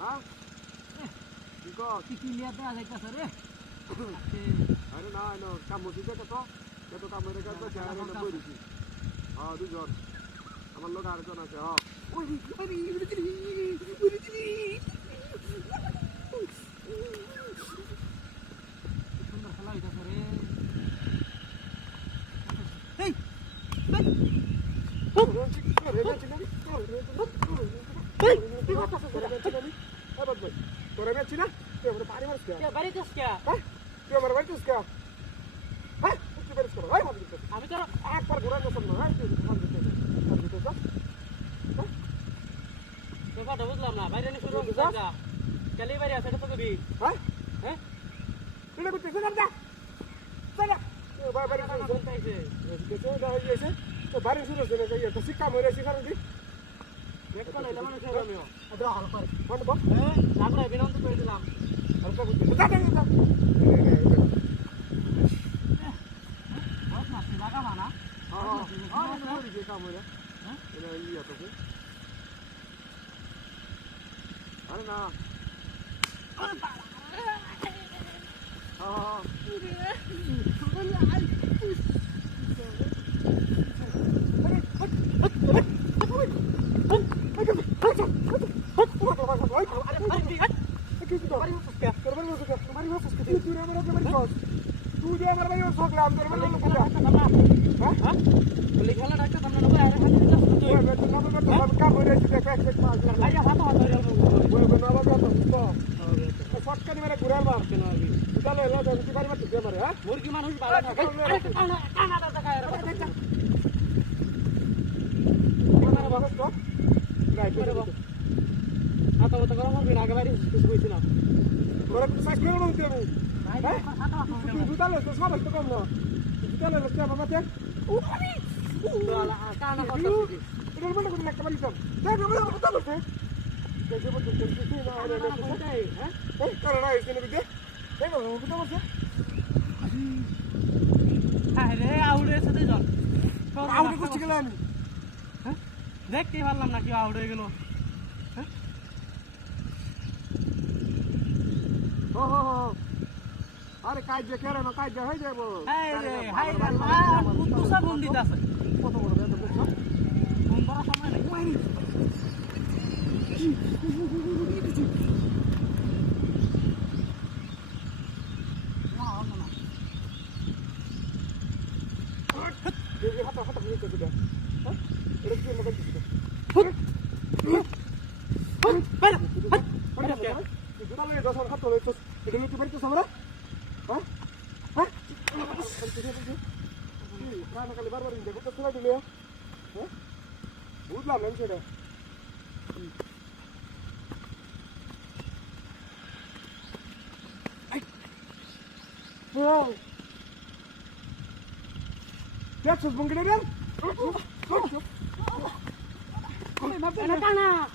হ্যাঁ কি কর কি কি নিয়ে দেয়া যাইতাছে রে আরে না না কাম মসজিদে কত কাম হয়ে গেছে তো যায় না বইছি হ্যাঁ দুজন আমার লোক আরেকজন আছে হ্যাঁ ওই সুন্দর খেলা হইতাছে রে এই তোরা ম্যাচ না তুই আমার পারি মারছ কে বাড়ি যাস কে হ্যাঁ তুই আমার বাড়ি যাস কে হ্যাঁ তুই বেরিস কর ভাই মারছ আমি তো একবার ঘোরা গেছ না হ্যাঁ তুই মারছ ব্যাপারটা বুঝলাম না বাইরে নিয়ে শুরু হচ্ছে যা কালি বাইরে আছে এটা তো কবি হ্যাঁ হ্যাঁ তুই না করতে যা যা চলা বাড়ি বাড়ি টাকা শুরু চাইছে গেছে না হইছে তো বাড়ি শুরু হচ্ছে না যাই তো শিক্ষা মরে শিখার দি ব্রেক করে এলাম না ছেড়ে আমিও আদা হাল পারে কোন বল হ্যাঁ লাগলো বিনন্দ করে দিলাম হালকা বুঝতে যা যা যা বস না লাগা মানা হ্যাঁ যে কাম হইরা হ্যাঁ এটা ইয়া তো আরে না হ্যাঁ বলি খেলা ডাক্তার সামনে নেবো আর হাতে দিলাম ভাইয়া হাতে হাত ধরে মুরগি মানুষ ভালো থাকে কানাডা দেখায় হাতে মতো গরম করবি না আগে বাড়ি কিছু কইছিলাম কানা করতেছি রে আউড়ে সাথে জল দেখতেই পারলাম না কি আউড়ে গেল আরে কাজ কেন না কাজ হয়ে যাবো তুষা বন্দিত আছে কত বড় ফোন করার সময় নেই হাতা হাতা নিয়ে চলে হ্যাঁ এটা কি মনে করছিস বুঝলাম না সেটা দেখছিস বঙ্গিনে দেন কানা